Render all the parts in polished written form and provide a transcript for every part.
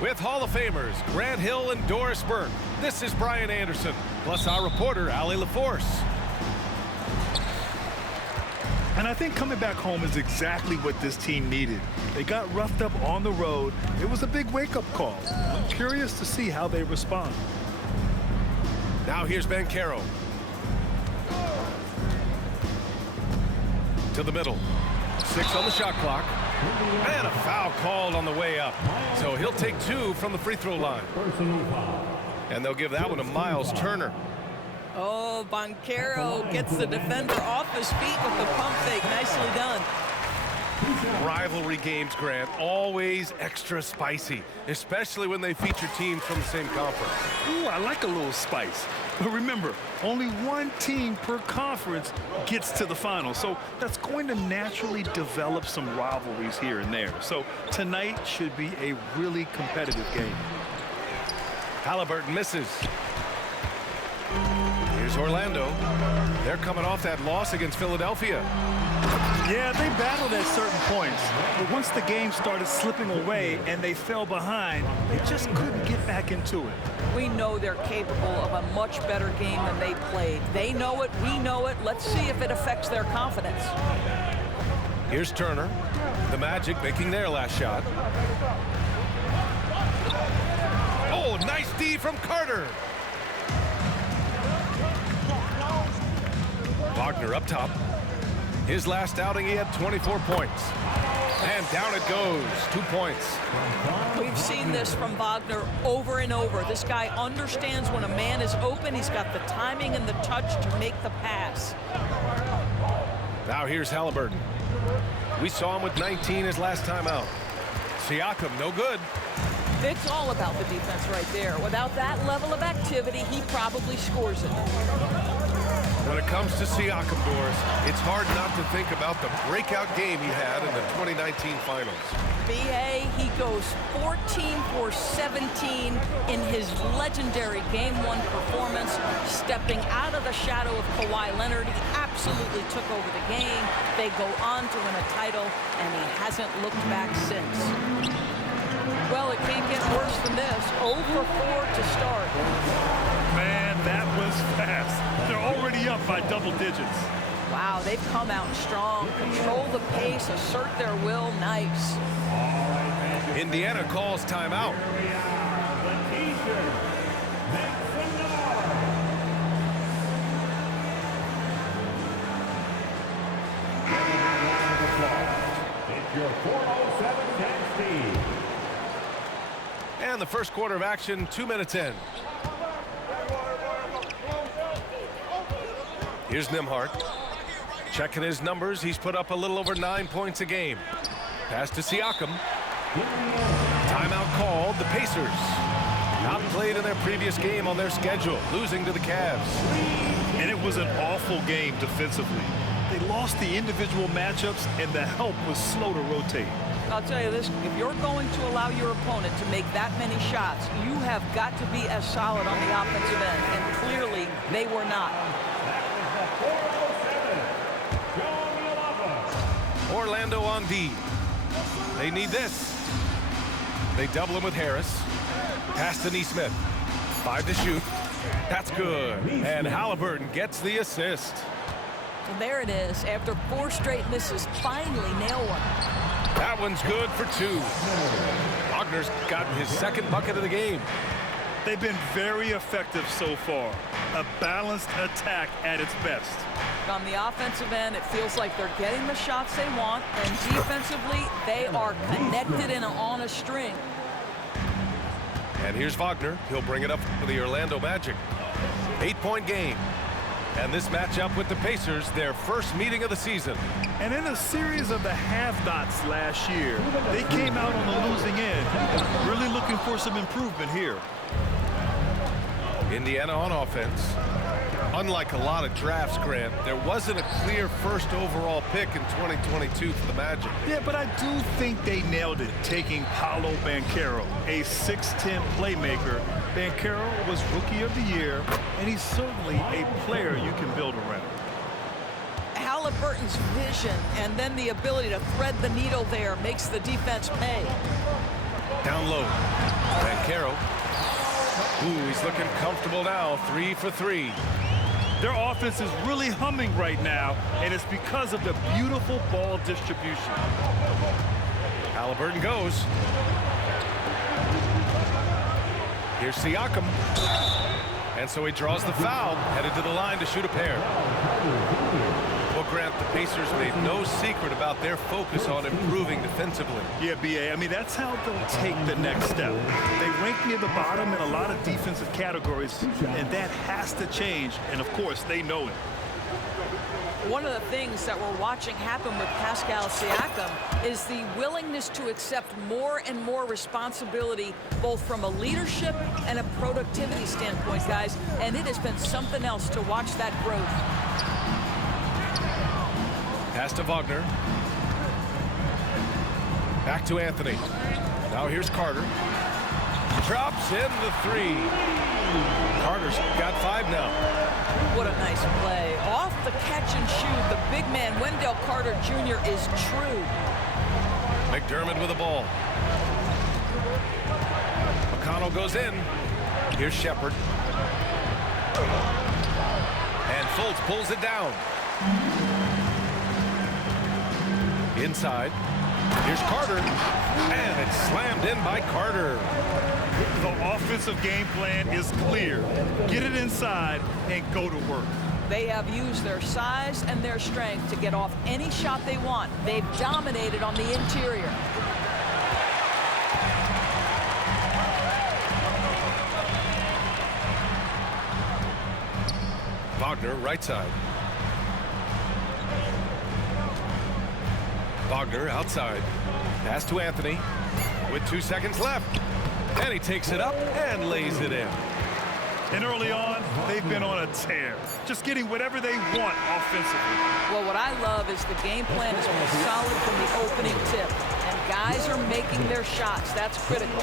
With Hall of Famers Grant Hill and Doris Burke, this is Brian Anderson, plus our reporter, Allie LaForce. And I think coming back home is exactly what this team needed. They got roughed up on the road. It was a big wake-up call. I'm curious to see how they respond. Now here's Banchero. To the middle. 6 on the shot clock. And a foul called on the way up. So he'll take 2 from the free throw line. And they'll give that one to Miles Turner. Oh, Banchero gets the defender off his feet with the pump fake. Nicely done. Rivalry games, Grant, always extra spicy, especially when they feature teams from the same conference. Ooh, I like a little spice. But remember, only one team per conference gets to the final. So that's going to naturally develop some rivalries here and there. So tonight should be a really competitive game. Halliburton misses. Here's Orlando. They're coming off that loss against Philadelphia. Yeah, they battled at certain points. But once the game started slipping away and they fell behind, they just couldn't get back into it. We know they're capable of a much better game than they played. They know it, we know it. Let's see if it affects their confidence. Here's Turner. The Magic making their last shot. Oh, nice D from Carter. Wagner up top. His last outing, he had 24 points. And down it goes, 2 points. We've seen this from Wagner over and over. This guy understands when a man is open. He's got the timing and the touch to make the pass. Now here's Halliburton. We saw him with 19 his last time out. Siakam, no good. It's all about the defense right there. Without that level of activity, he probably scores it. When it comes to Siakam, Doris, it's hard not to think about the breakout game he had in the 2019 finals. B.A., he goes 14 for 17 in his legendary Game 1 performance, stepping out of the shadow of Kawhi Leonard. He absolutely took over the game. They go on to win a title, and he hasn't looked back since. Well, it can't get worse than this. 0 for 4 to start. Man, that was fast. They're already up by double digits. Wow, they've come out strong. Control the pace, assert their will. Nice. Indiana calls timeout. It's your 4:07 10 speed. And the first quarter of action, 2 minutes in. Here's Nembhard. Checking his numbers, he's put up a little over 9 points a game. Pass to Siakam. Timeout called, the Pacers. Not played in their previous game on their schedule, losing to the Cavs. And it was an awful game defensively. They lost the individual matchups, and the help was slow to rotate. I'll tell you this, if you're going to allow your opponent to make that many shots, you have got to be as solid on the offensive end, and clearly they were not. Orlando on D. They need this. They double him with Harris. Pass to Nesmith. 5 to shoot. That's good. And Halliburton gets the assist. And there it is. After 4 straight misses, finally nail one. That one's good for 2. Wagner's gotten his second bucket of the game. They've been very effective so far. A balanced attack at its best. On the offensive end, it feels like they're getting the shots they want, and defensively, they are connected and on a string. And here's Wagner. He'll bring it up for the Orlando Magic. 8-point game. And this matchup with the Pacers, their first meeting of the season. And in a series of the have-nots last year, they came out on the losing end. Really looking for some improvement here. Indiana on offense. Unlike a lot of drafts, Grant, there wasn't a clear first overall pick in 2022 for the Magic. Yeah, but I do think they nailed it, taking Paolo Banchero, a 6'10 playmaker. Banchero was Rookie of the Year, and he's certainly a player you can build around. Halliburton's vision and then the ability to thread the needle there makes the defense pay. Down low. Banchero. Ooh, he's looking comfortable now. 3 for 3. Their offense is really humming right now, and it's because of the beautiful ball distribution. Halliburton goes. Here's Siakam. And so he draws the foul, headed to the line to shoot a pair. Well, Grant, the Pacers made no secret about their focus on improving defensively. Yeah, B.A., I mean, that's how they'll take the next step. They rank near the bottom in a lot of defensive categories, and that has to change, and of course, they know it. One of the things that we're watching happen with Pascal Siakam is the willingness to accept more and more responsibility, both from a leadership and a productivity standpoint, guys, and it has been something else to watch that growth. Pass to Wagner. Back to Anthony. Now here's Carter. Drops in the 3. Carter's got 5 now. What a nice play. Off the catch and shoot, the big man, Wendell Carter Jr. is true. McDermott with the ball. McConnell goes in. Here's Shepherd. And Fultz pulls it down. Inside. Here's Carter. And it's slammed in by Carter. The offensive game plan is clear. Get it inside and go to work. They have used their size and their strength to get off any shot they want. They've dominated on the interior. Wagner, right side. Wagner outside. Pass to Anthony with 2 seconds left. And he takes it up and lays it in. And early on, they've been on a tear, just getting whatever they want offensively. Well, what I love is the game plan has been solid from the opening tip. And guys are making their shots. That's critical.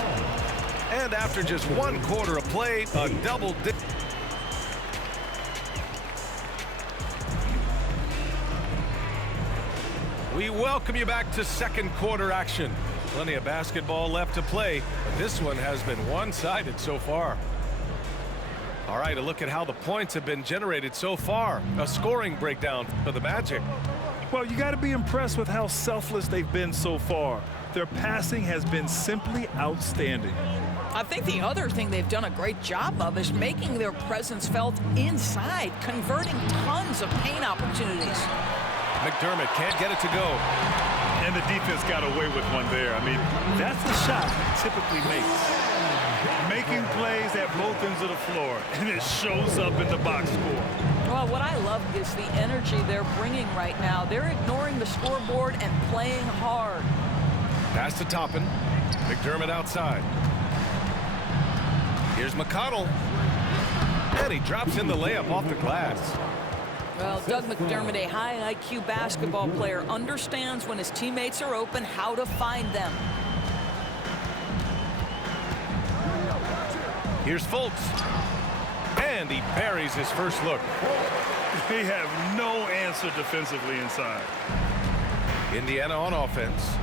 And after just 1 quarter of play, a double dip. We welcome you back to second quarter action. Plenty of basketball left to play, but this one has been one-sided so far. All right, a look at how the points have been generated so far. A scoring breakdown for the Magic. Well, you got to be impressed with how selfless they've been so far. Their passing has been simply outstanding. I think the other thing they've done a great job of is making their presence felt inside, converting tons of paint opportunities. McDermott can't get it to go. And the defense got away with one there. I mean, that's the shot he typically makes. Making plays at both ends of the floor, and it shows up in the box score. Well, what I love is the energy they're bringing right now. They're ignoring the scoreboard and playing hard. Pass to Toppin. McDermott outside. Here's McConnell. And he drops in the layup off the glass. Well, Doug McDermott, a high IQ basketball player, understands when his teammates are open how to find them. Here's Fultz. And he buries his first look. They have no answer defensively inside. Indiana on offense.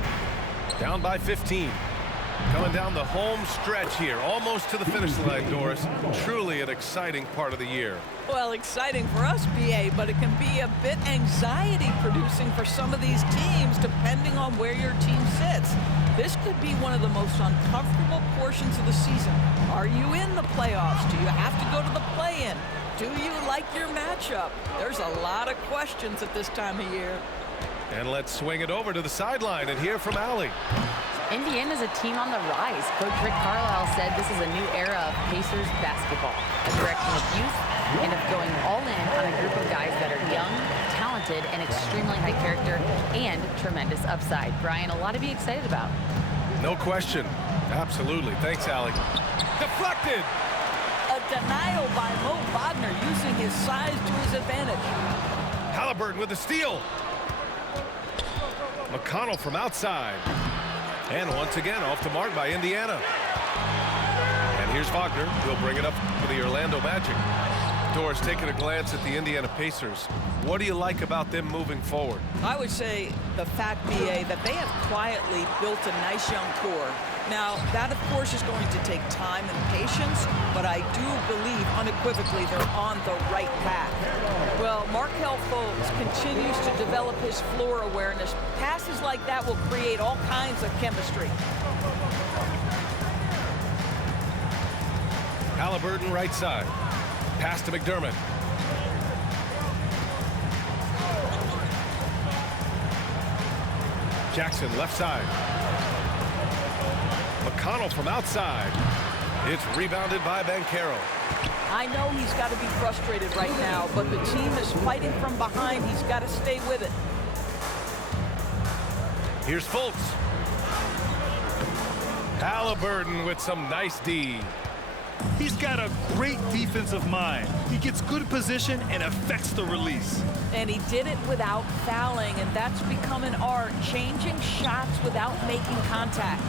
Down by 15. Coming down the home stretch here, almost to the finish line, Doris. Truly an exciting part of the year. Well, exciting for us, BA, but it can be a bit anxiety-producing for some of these teams, depending on where your team sits. This could be one of the most uncomfortable portions of the season. Are you in the playoffs? Do you have to go to the play-in? Do you like your matchup? There's a lot of questions at this time of year. And let's swing it over to the sideline and hear from Allie. Indiana's a team on the rise. Coach Rick Carlisle said this is a new era of Pacers basketball, a direction of youth and of going all in on a group of guys that are young, talented, and extremely high character and tremendous upside. Brian, a lot to be excited about. No question. Absolutely. Thanks, Allie. Deflected. A denial by Mo Wagner using his size to his advantage. Halliburton with the steal. McConnell from outside. And once again, off the mark by Indiana. And here's Wagner. He'll bring it up for the Orlando Magic. Doris, taking a glance at the Indiana Pacers. What do you like about them moving forward? I would say the fact, BA, that they have quietly built a nice young core. Now, that, of course, is going to take time and patience, but I do believe unequivocally they're on the right path. Well, Markelle Fultz continues to develop his floor awareness. Passes like that will create all kinds of chemistry. Halliburton right side. Pass to McDermott. Jackson left side. McConnell from outside. It's rebounded by Banchero. I know he's got to be frustrated right now, but the team is fighting from behind. He's got to stay with it. Here's Fultz. Halliburton with some nice D. He's got a great defensive mind. He gets good position and affects the release. And he did it without fouling, and that's become an art, changing shots without making contact.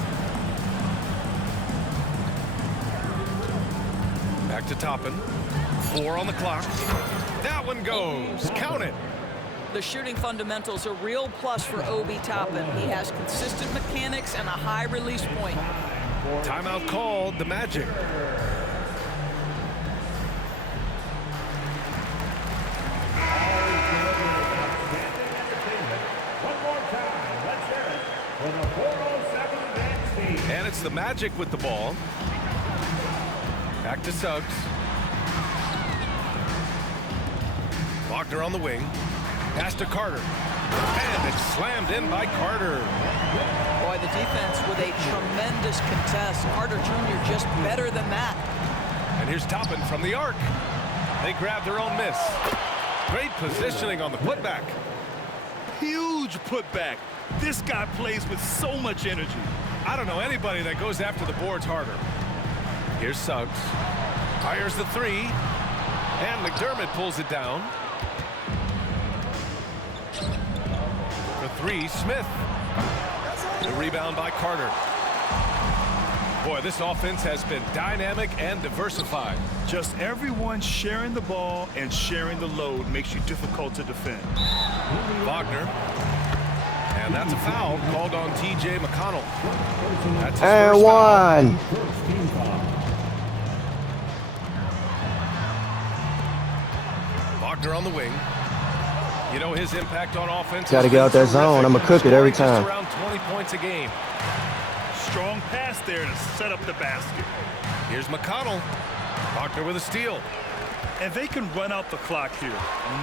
Back to Toppin. 4 on the clock. That one goes. Count it. The shooting fundamentals are a real plus for Obi Toppin. He has consistent mechanics and a high release point. Timeout called, the Magic. And it's the Magic with the ball. Back to Suggs. Wagner on the wing. Pass to Carter. And it's slammed in by Carter. Boy, the defense with a tremendous contest. Carter Jr. just better than that. And here's Toppin from the arc. They grab their own miss. Great positioning on the putback. Huge putback. This guy plays with so much energy. I don't know anybody that goes after the boards harder. Here's Suggs. Fires the three. And McDermott pulls it down. For three, Smith. The rebound by Carter. Boy, this offense has been dynamic and diversified. Just everyone sharing the ball and sharing the load makes you difficult to defend. Wagner. And that's a foul called on T.J. McConnell. That's his and first one. foul. Wagner on the wing. You know his impact on offense. Got to get out that zone. I'm going to cook it every time. Around 20 points a game. Strong pass there to set up the basket. Here's McConnell. Wagner with a steal. And they can run out the clock here.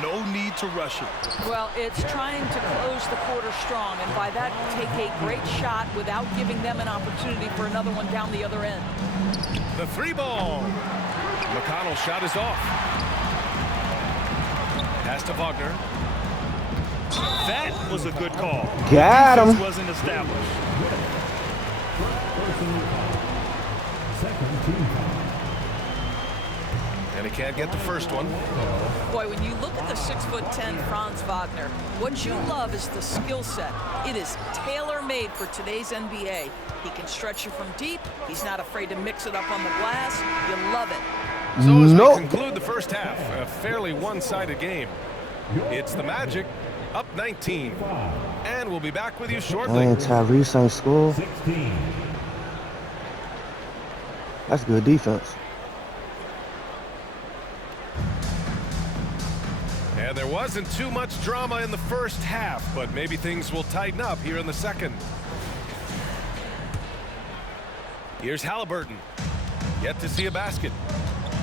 No need to rush it. Well, it's trying to close the quarter strong, and by that, take a great shot without giving them an opportunity for another one down the other end. The three ball. McConnell's shot is off. Pass to Wagner. That was a good call. Got him. Defense wasn't established. And he can't get the first one. Boy, when you look at the 6'10" Franz Wagner, what you love is the skill set. It is tailor-made for today's NBA. He can stretch you from deep. He's not afraid to mix it up on the glass. You love it. So as Nope. we conclude the first half, a fairly one-sided game. It's the Magic up 19. And we'll be back with you shortly. Dang, Tyrese ain't score. That's good defense. And there wasn't too much drama in the first half, but maybe things will tighten up here in the second. Here's Halliburton. Yet to see a basket.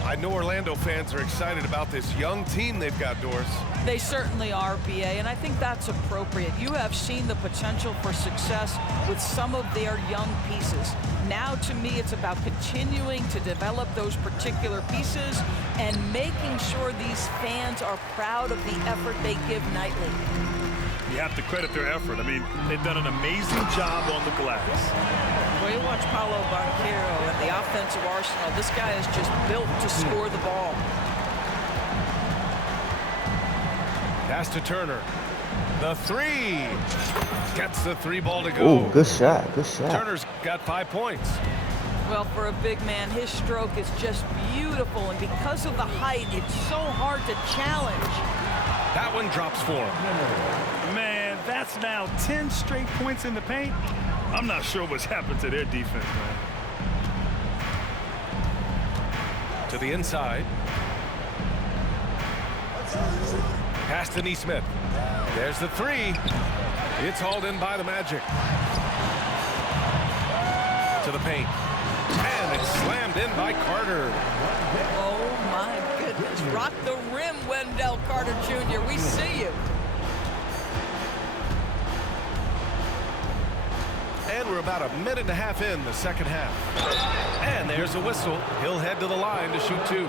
I know Orlando fans are excited about this young team they've got, Doris. They certainly are, BA, and I think that's appropriate. You have seen the potential for success with some of their young pieces. Now, to me, it's about continuing to develop those particular pieces and making sure these fans are proud of the effort they give nightly. You have to credit their effort. I mean, they've done an amazing job on the glass. Well, you watch Paolo Banchero and the offensive arsenal. This guy is just built to score the ball. Pass to Turner. The three. Gets the three ball to go. Ooh, good shot. Good shot. Turner's got 5 points. Well, for a big man, his stroke is just beautiful, and because of the height, it's so hard to challenge. That one drops for him. Man, that's now 10 straight points in the paint. I'm not sure what's happened to their defense, man. To the inside. Pass to Neesmith. There's the three. It's hauled in by the Magic. To the paint. And it's slammed in by Carter. Oh, my goodness. Rock the rim, Wendell Carter Jr. We see you. And we're about a minute and a half in the second half. And there's a whistle. He'll head to the line to shoot two.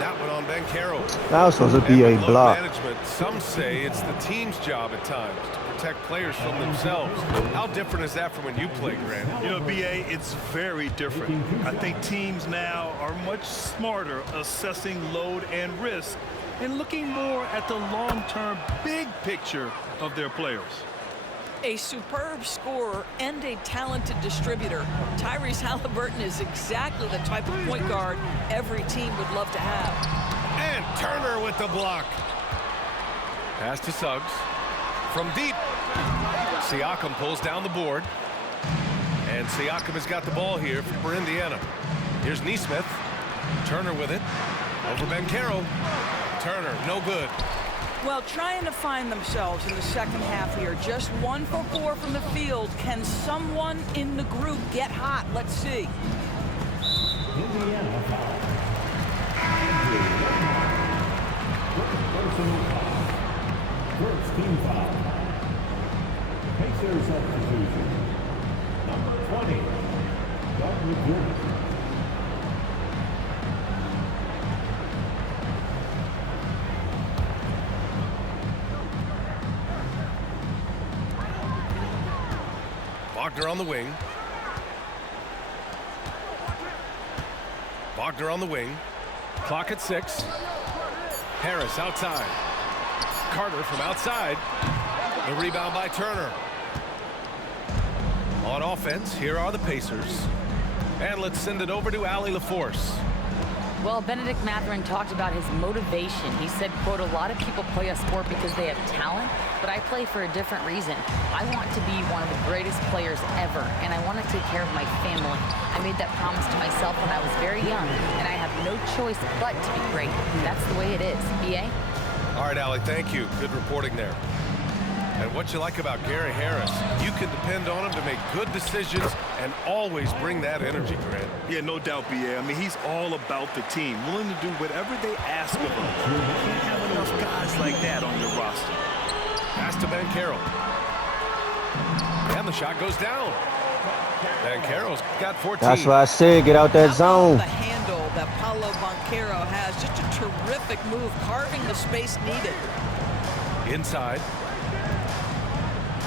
That one on Banchero. That was supposed to be And a with block. load management, some say it's the team's job at times to protect players from themselves. How different is that from when you played, Grant? You know, BA, it's very different. I think teams now are much smarter assessing load and risk and looking more at the long-term big picture of their players. A superb scorer and a talented distributor, Tyrese Halliburton is exactly the type of point guard every team would love to have. And Turner with the block. Pass to Suggs. From deep. Siakam pulls down the board. And Siakam has got the ball here for Indiana. Here's Neesmith. Turner with it. Over Banchero. Turner, no good. Well, trying to find themselves in the second half here. Just 1 for 4 from the field. Can someone in the group get hot? Let's see. Indiana foul. Personal foul. First team foul. Pacers substitution. Number 20, Doug McDermott. Wagner on the wing. Wagner on the wing. Clock at 6. Harris outside. Carter from outside. The rebound by Turner. On offense, here are the Pacers. And let's send it over to Allie LaForce. Well, Benedict Mathurin talked about his motivation. He said, quote, a lot of people play a sport because they have talent, but I play for a different reason. I want to be one of the greatest players ever, and I want to take care of my family. I made that promise to myself when I was very young, and I have no choice but to be great. That's the way it is. BA? All right, Allie, thank you. Good reporting there. And what you like about Gary Harris, you can depend on him to make good decisions and always bring that energy, Grant. Yeah, no doubt, BA. I mean, he's all about the team, willing to do whatever they ask of him. You can't have enough guys like that on your roster. Pass to Banchero. And the shot goes down. Banchero's got 14. That's what I said. Get out that zone. The handle that Paolo Banchero has, just a terrific move, carving the space needed. Inside.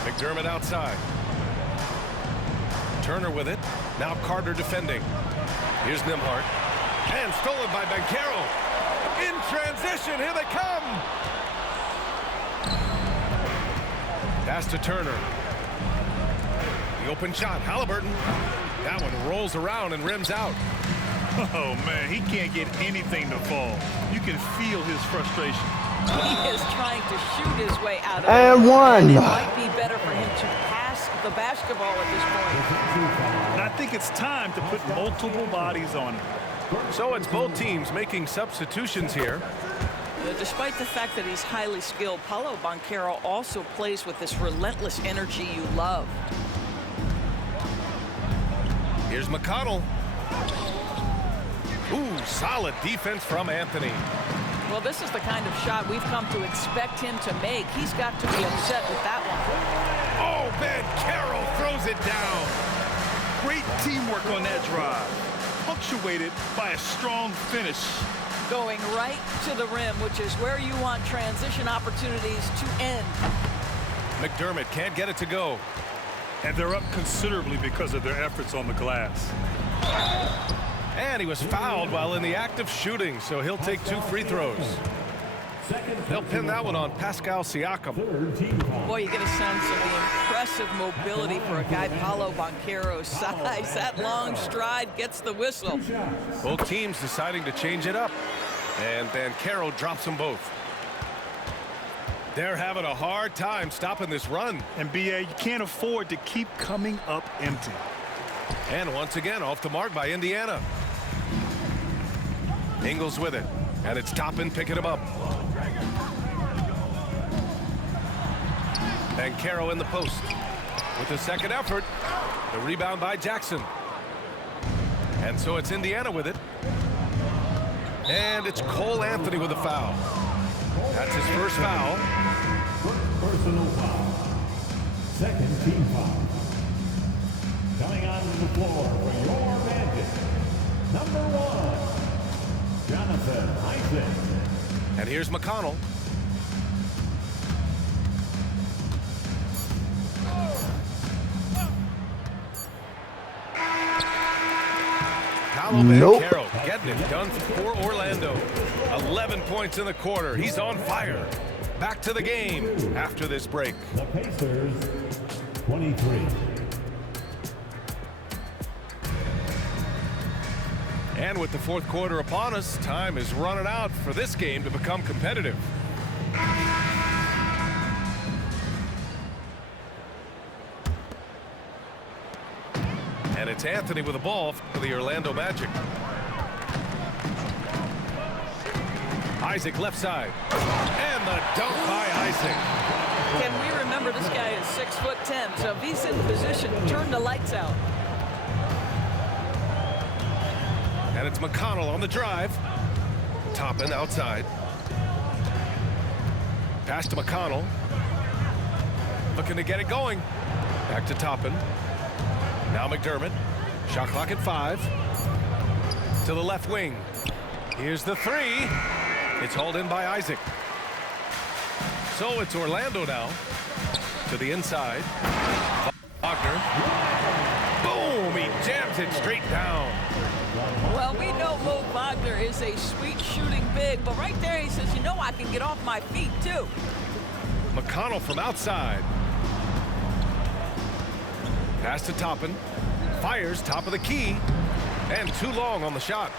McDermott outside. Turner with it. Now Carter defending. Here's Nembhard. And stolen by Banchero. In transition, here they come. Pass to Turner. The open shot, Halliburton. That one rolls around and rims out. Oh, man, he can't get anything to fall. You can feel his frustration. He is trying to shoot his way out of And it. one. And it might be better for him to pass the basketball at this point. And I think it's time to put multiple bodies on him. So it's both teams making substitutions here. Despite the fact that he's highly skilled, Paolo Banchero also plays with this relentless energy you love. Here's McConnell. Ooh, solid defense from Anthony. Well, this is the kind of shot we've come to expect him to make. He's got to be upset with that one. Oh, Banchero throws it down. Great teamwork on that drive, punctuated by a strong finish. Going right to the rim, which is where you want transition opportunities to end. McDermott can't get it to go. And they're up considerably because of their efforts on the glass. And he was fouled while in the act of shooting, so he'll take 2 free throws. They'll pin that one on Pascal Siakam. Boy, you get a sense of the impressive mobility for a guy Paolo Banchero's size. That long stride gets the whistle. Both teams deciding to change it up. And Banchero drops them both. They're having a hard time stopping this run. And BA, you can't afford to keep coming up empty. And once again, off the mark by Indiana. Ingles with it, and it's Toppin picking him up. And Caro in the post. With the second effort, the rebound by Jackson. And so it's Indiana with it. And it's Cole Anthony with a foul. That's his first foul. Personal foul. Second team foul. Coming onto the floor for your Magic, number 1, Jonathan Isaac. And here's McConnell. Nope. Caro getting it done for Orlando. 11 points in the quarter. He's on fire. Back to the game after this break. The Pacers, 23. And with the fourth quarter upon us, time is running out for this game to become competitive. And it's Anthony with the ball for the Orlando Magic. Isaac left side. And the dunk by Isaac. Can we remember this guy is 6'10", so if he's in position, turn the lights out. And it's McConnell on the drive. Toppin outside. Pass to McConnell. Looking to get it going. Back to Toppin. Now McDermott. Shot clock at 5. To the left wing. Here's the 3. It's hauled in by Isaac. So it's Orlando now. To the inside. Wagner. Boom! He jams it straight down. Well, we know Mo Wagner is a sweet shooting big, but right there he says, you know, I can get off my feet too. McConnell from outside. Pass to Toppin. Fires top of the key. And too long on the shot.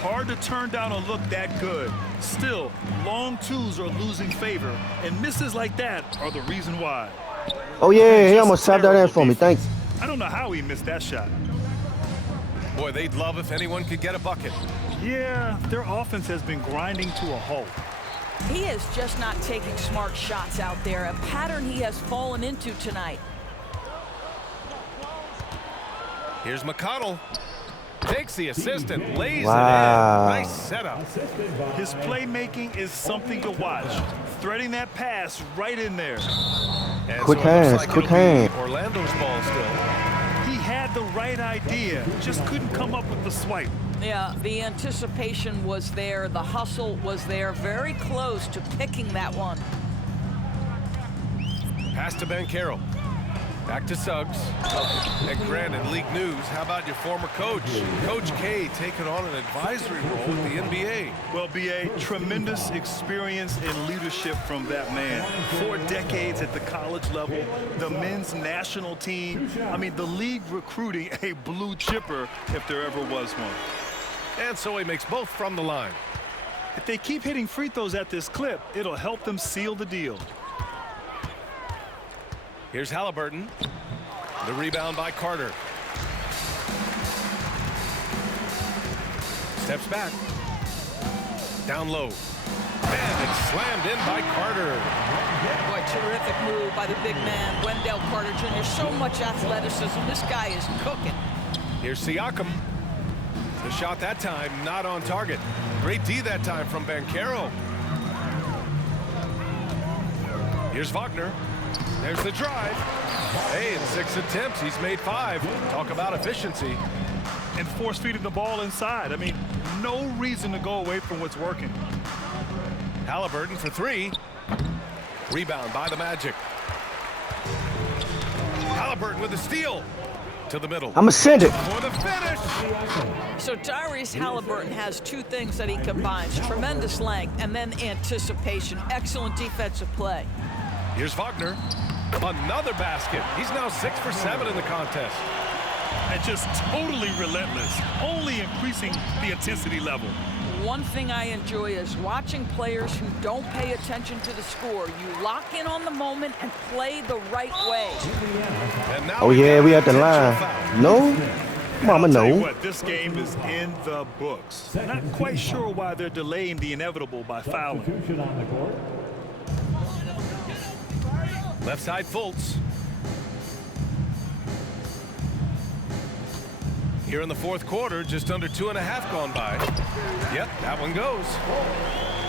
Hard to turn down a look that good. Still, long twos are losing favor, and misses like that are the reason why. Oh yeah, he Just almost tapped that in for me. terrible Thanks. I don't know how he missed that shot. Boy, they'd love if anyone could get a bucket. Yeah, their offense has been grinding to a halt. He is just not taking smart shots out there, a pattern he has fallen into tonight. Here's McConnell. Takes the assist and lays Wow. it in. Nice setup. His playmaking is something to watch. Threading that pass right in there. And Quick so it looks hands, like quick it'll be hands. Orlando's ball still. He had the right idea, just couldn't come up with the swipe. Yeah, the anticipation was there, the hustle was there, very close to picking that one. Pass to Banchero. Back to Suggs. And granted, league news, how about your former coach? Coach K taking on an advisory role with the NBA. Well, BA, tremendous experience and leadership from that man. 4 decades at the college level, the men's national team. I mean, the league recruiting a blue chipper if there ever was one. And so he makes both from the line. If they keep hitting free throws at this clip, it'll help them seal the deal. Here's Halliburton. The rebound by Carter. Steps back. Down low. And it's slammed in by Carter. Boy, terrific move by the big man, Wendell Carter Jr. So much athleticism. This guy is cooking. Here's Siakam. The shot that time not on target. Great D that time from Banchero. Here's Wagner. There's the drive. Hey, in 6 attempts, he's made 5. Talk about efficiency. And force-feeding the ball inside. I mean, no reason to go away from what's working. Halliburton for 3. Rebound by the Magic. Halliburton with the steal. To the middle. I'ma send it. For the finish. So Tyrese Halliburton has 2 things that he combines, tremendous length and then anticipation, excellent defensive play. Here's Wagner. Another basket. He's now 6 for 7 in the contest. And just totally relentless, only increasing the intensity level. One thing I enjoy is watching players who don't pay attention to the score. You lock in on the moment and play the right way. And now Oh yeah, we at the intentional line. foul. No? Mama, I'll tell you no. what, this game is in the books. Not quite sure why they're delaying the inevitable by fouling. Substitution on the court. Left side Fultz. Here in the fourth quarter, just under 2.5 gone by. Yep, that one goes.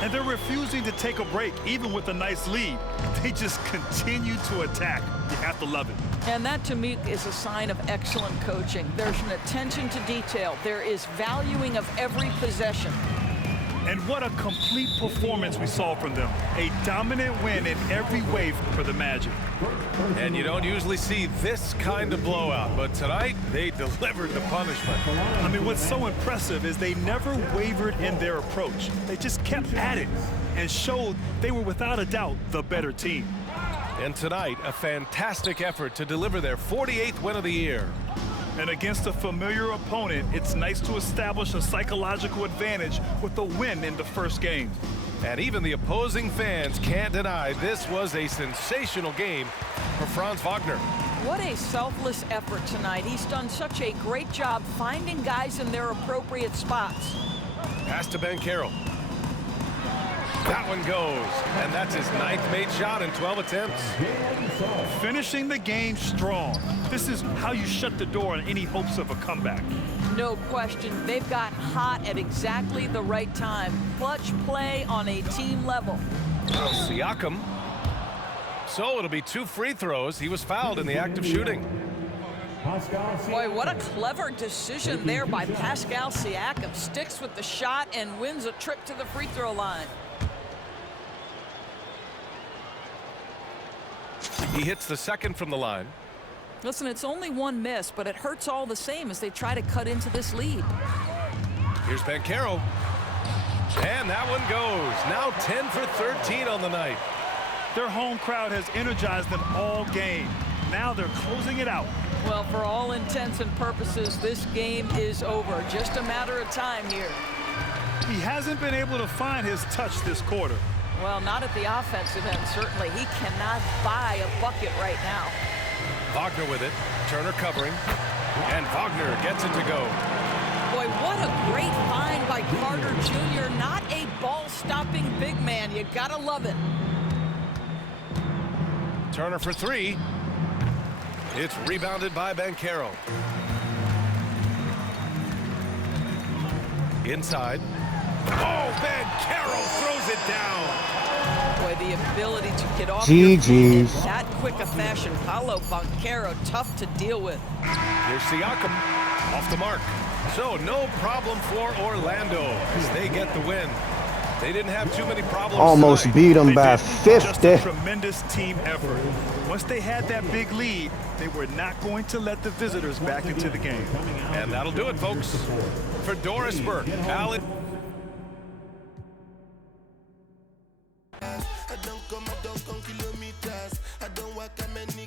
And they're refusing to take a break, even with a nice lead. They just continue to attack. You have to love it. And that, to me, is a sign of excellent coaching. There's an attention to detail. There is valuing of every possession. And what a complete performance we saw from them. A dominant win in every way for the Magic. And you don't usually see this kind of blowout, but tonight they delivered the punishment. I mean, what's so impressive is they never wavered in their approach. They just kept at it and showed they were without a doubt the better team. And tonight, a fantastic effort to deliver their 48th win of the year. And against a familiar opponent, it's nice to establish a psychological advantage with a win in the first game. And even the opposing fans can't deny this was a sensational game for Franz Wagner. What a selfless effort tonight. He's done such a great job finding guys in their appropriate spots. Pass to Banchero. That one goes, and that's his 9th made shot in 12 attempts. Finishing the game strong. This is how you shut the door on any hopes of a comeback. No question, they've got hot at exactly the right time. Clutch play on a team level. Siakam. So it'll be 2 free throws. He was fouled in the act of shooting. Boy, what a clever decision there by Pascal Siakam. Sticks with the shot and wins a trip to the free throw line. He hits the second from the line. Listen, it's only one miss, but it hurts all the same as they try to cut into this lead. Here's Banchero. And that one goes. Now 10 for 13 on the night. Their home crowd has energized them all game. Now they're closing it out. Well, for all intents and purposes, this game is over. Just a matter of time here. He hasn't been able to find his touch this quarter. Well, not at the offensive end, certainly. He cannot buy a bucket right now. Wagner with it. Turner covering. And Wagner gets it to go. Boy, what a great find by Carter Jr. Not a ball-stopping big man. You gotta love it. Turner for 3. It's rebounded by Banchero. Inside. Oh, Banchero throws it down. Boy, the ability to get off GG's. your feet in that quick a fashion. Paolo Banchero, tough to deal with. Here's Siakam off the mark. So no problem for Orlando as they get the win. They didn't have too many problems Almost tonight. beat them They by did. Just a 50. tremendous team effort. Once they had that big lead, they were not going to let the visitors back into the game. And that'll do it, folks. For Doris Burke, Alan. I don't come kilometers. I don't walk a many